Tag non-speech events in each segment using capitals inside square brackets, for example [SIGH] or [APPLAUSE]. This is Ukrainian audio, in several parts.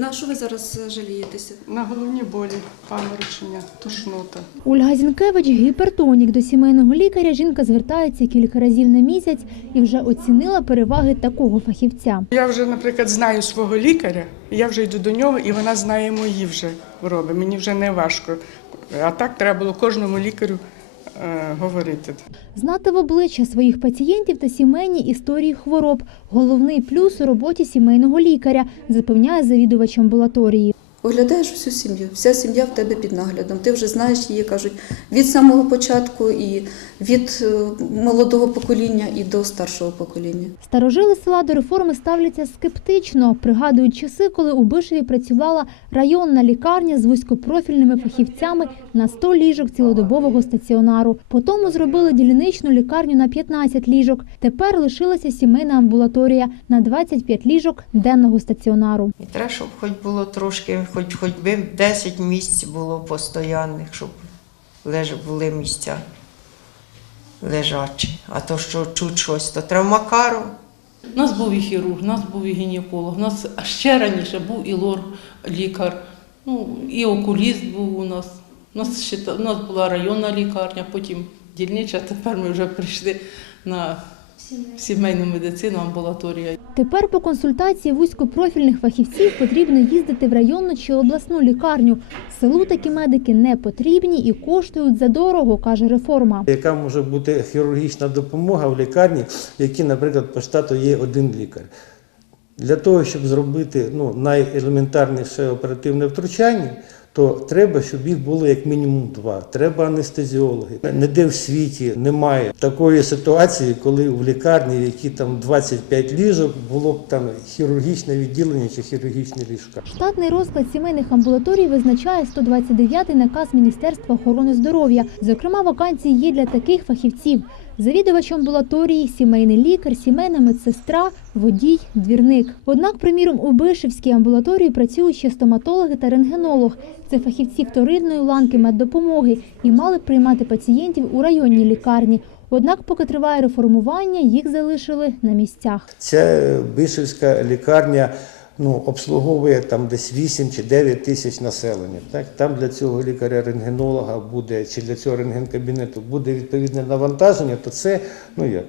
На що ви зараз жалієтеся? На головні болі, паморочення, тошнота. Ольга Зінкевич гіпертонік. До сімейного лікаря жінка звертається кілька разів на місяць і вже оцінила переваги такого фахівця. Я вже, наприклад, знаю свого лікаря, я вже йду до нього, і вона знає мої вже хвороби. Мені вже не важко. А так треба було кожному лікарю говорити. Знати в обличчя своїх пацієнтів та сімейні історії хвороб головний плюс у роботі сімейного лікаря, запевняє завідувач амбулаторії. Оглядаєш всю сім'ю, вся сім'я в тебе під наглядом. Ти вже знаєш її, кажуть, від самого початку і від е, молодого покоління і до старшого покоління. Старожили села до реформи ставляться скептично. Пригадують часи, коли у Бишеві працювала районна лікарня з вузькопрофільними фахівцями на 100 ліжок цілодобового стаціонару. Потім зробили дільничну лікарню на 15 ліжок. Тепер лишилася сімейна амбулаторія на 25 ліжок денного стаціонару. І треба, щоб хоч було трошки, хоч, хоч би 10 місць було постоянних, щоб леж, були місця лежачі. А то що чуть щось, то треба макаром. У нас був і хірург, у нас був і гінеколог, у нас ще раніше був і лор лікар, ну, і окуліст був у нас. У нас, ще, у нас була районна лікарня, потім дільнича, тепер ми вже прийшли на сімейну медицину, амбулаторія. Тепер по консультації вузькопрофільних фахівців потрібно їздити в районну чи обласну лікарню. Селу такі медики не потрібні і коштують задорого, каже реформа. Яка може бути хірургічна допомога в лікарні, в якій, наприклад, по штату є один лікар. Для того, щоб зробити ну, найелементарніше оперативне втручання, то треба, щоб їх було як мінімум два. Треба анестезіологи. Ніде в світі немає такої ситуації, коли в лікарні, в якій там 25 ліжок, було б там хірургічне відділення чи хірургічні ліжка. Штатний розклад сімейних амбулаторій визначає 129-й наказ Міністерства охорони здоров'я. Зокрема, вакансії є для таких фахівців: завідувач амбулаторії, сімейний лікар, сімейна медсестра, водій, двірник. Однак, приміром, у Бишевській амбулаторії працюють ще стоматологи та рентгенолог. Це фахівці вторинної ланки меддопомоги і мали б приймати пацієнтів у районній лікарні. Однак, поки триває реформування, їх залишили на місцях. Ця бишевська лікарня ну, обслуговує там десь 8 чи 9 тисяч населення. Так? Там для цього лікаря-рентгенолога буде, чи для цього рентгенкабінету буде відповідне навантаження, то це, ну як,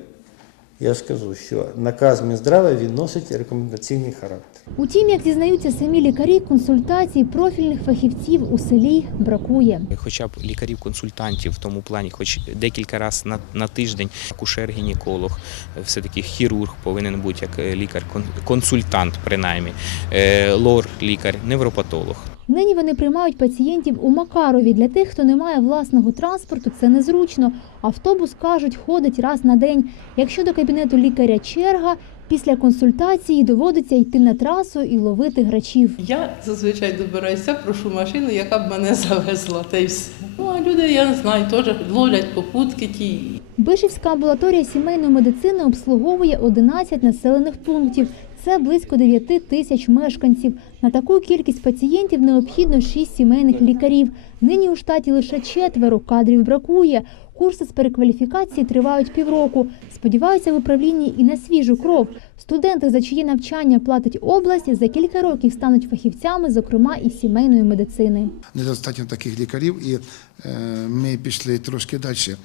я ж кажу, що наказ Мінздрава він носить рекомендаційний характер. Утім, як зізнаються самі лікарі, консультацій профільних фахівців у селі бракує. хоча б лікарів-консультантів в тому плані, хоч декілька разів на, на тиждень, акушер-гінеколог, все-таки хірург повинен бути як е, лікар-консультант, принаймні, е, лор-лікар, невропатолог. Нині вони приймають пацієнтів у Макарові. Для тих, хто не має власного транспорту, це незручно. Автобус, кажуть, ходить раз на день. Якщо до кабінету лікаря черга, після консультації доводиться йти на трасу і ловити грачів. Я зазвичай добираюся, прошу машину, яка б мене [LAUGHS] завезла, та й все. Ну, а люди, я не знаю, теж ловлять попутки ті. Бишівська амбулаторія сімейної медицини обслуговує 11 населених пунктів. Це близько 9 тисяч мешканців. На таку кількість пацієнтів необхідно 6 сімейних лікарів. Нині у штаті лише четверо, кадрів бракує. Курси з перекваліфікації тривають півроку. Сподіваються в управлінні і на свіжу кров. Студенти, за чиї навчання платить область, за кілька років стануть фахівцями, зокрема і сімейної медицини. недостатньо таких лікарів, і е, ми пішли трошки далі.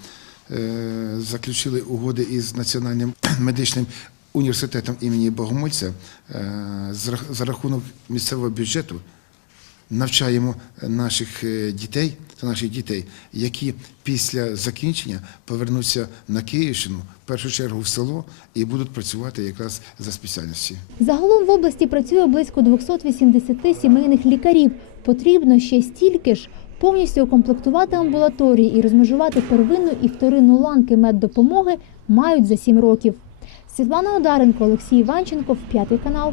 Е, заключили угоди із Національним [CLEARS THROAT] медичним університетом імені Богомольця е, за рах- за рахунок місцевого бюджету. Навчаємо наших е, дітей та наших дітей, які після закінчення повернуться на Київщину, в першу чергу в село, і будуть працювати якраз за спеціальністю. Загалом в області працює близько 280 сімейних лікарів. Потрібно ще стільки ж. Повністю укомплектувати амбулаторії і розмежувати первинну і вторинну ланки меддопомоги мають за 7 років. Світлана Одаренко, Олексій Іванченко, п'ятий канал.